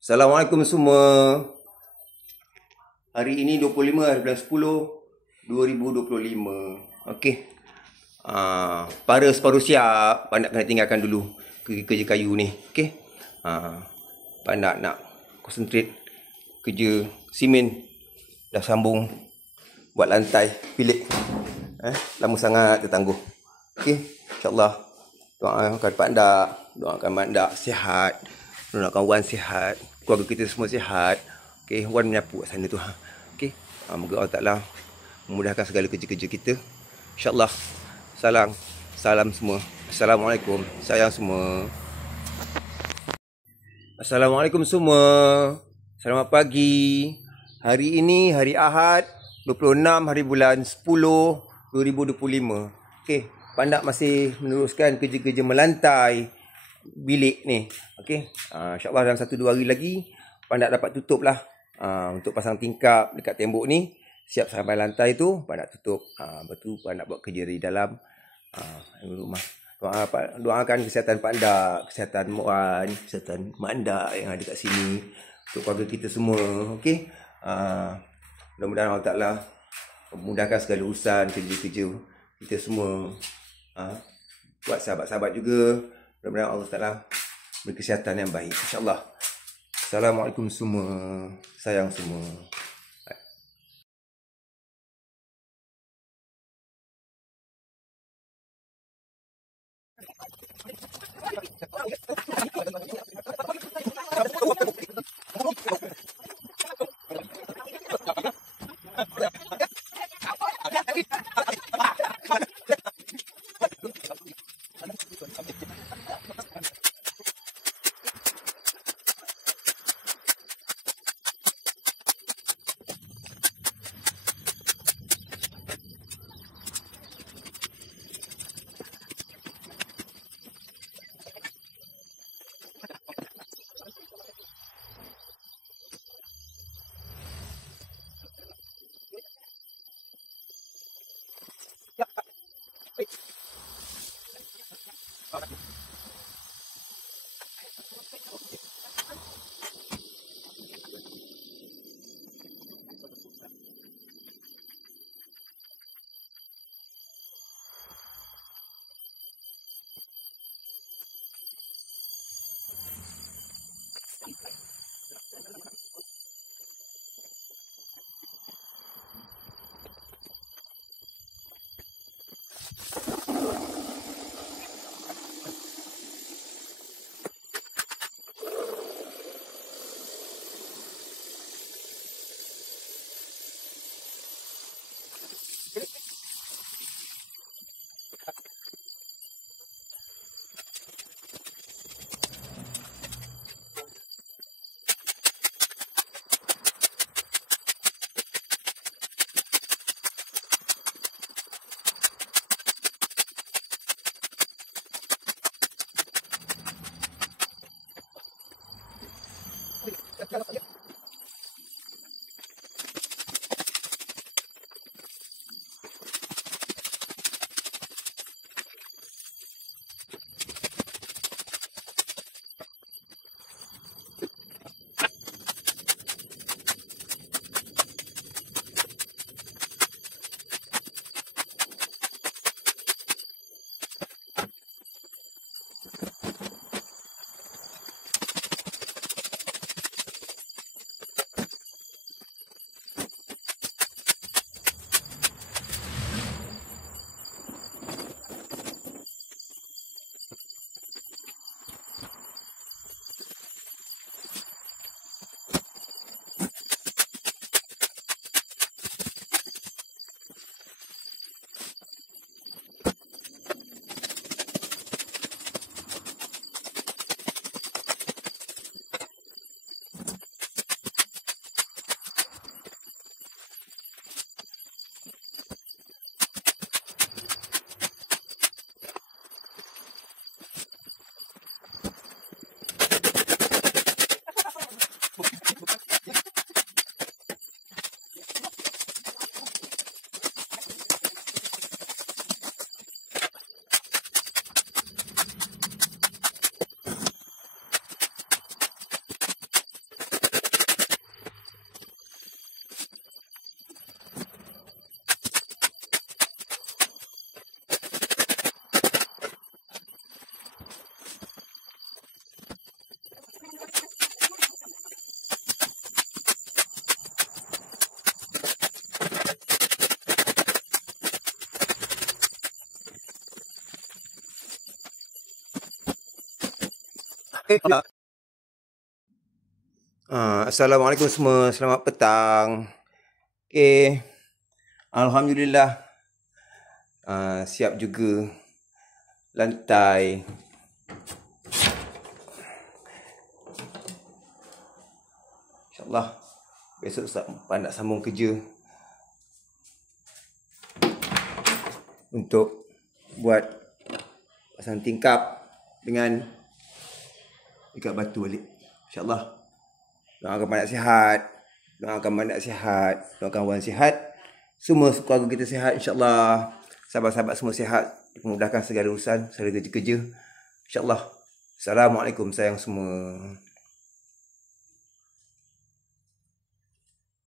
Assalamualaikum semua. Hari ini 25 hari bulan 10 2025. Okey. Para separuh siap, Pak nak kena tinggalkan dulu kerja kayu ni. Okey. Pak nak konsentrate kerja simen. Dah sambung buat lantai bilik. Lama sangat tertangguh. Okey. InsyaAllah doakan Pak Ndak, doakan Mak Ndak sihat, doakan Wan sihat, keluarga kita semua sihat. Okey, Wan menyapu kat sana tu. Okey. Moga Allah Taala memudahkan segala kerja-kerja kita. InsyaAllah. Salam semua. Assalamualaikum. Sayang semua. Assalamualaikum semua. Selamat pagi. Hari ini hari Ahad 26 hari bulan 10 2025. Okey, Pak Ndak masih meneruskan kerja-kerja melantai bilik ni. Okey. InsyaAllah dalam 1-2 hari lagi Pak Ndak dapat tutup lah. Untuk pasang tingkap dekat tembok ni. Siap sampai lantai tu Pak Ndak tutup. Lepas tu Pak Ndak buat kerja di dalam rumah. Doakan kesihatan Pak Ndak, kesihatan Wan, kesihatan Mak Ndak yang ada kat sini, untuk keluarga kita semua. Okey. Mudah-mudahan Allah Ta'ala memudahkan segala urusan kerja-kerja kita semua. Buat sahabat-sahabat juga, mudah-mudahan Allah Ta'ala beri kesihatan yang baik, insyaAllah. Assalamualaikum semua. Sayang semua. Assalamualaikum semua, selamat petang. Okay, Alhamdulillah, siap juga lantai. InsyaAllah besok Ustaz nak sambung kerja untuk buat pasang tingkap dengan ikat batu balik. InsyaAllah. Doakan Mak Nak sihat. Doakan Mak Nak sihat. Doakan Wan sihat. Semua keluarga kita sihat insyaAllah. Sahabat-sahabat semua sihat. Dimudahkan segala urusan, segala kerja-kerja. InsyaAllah. Assalamualaikum sayang semua.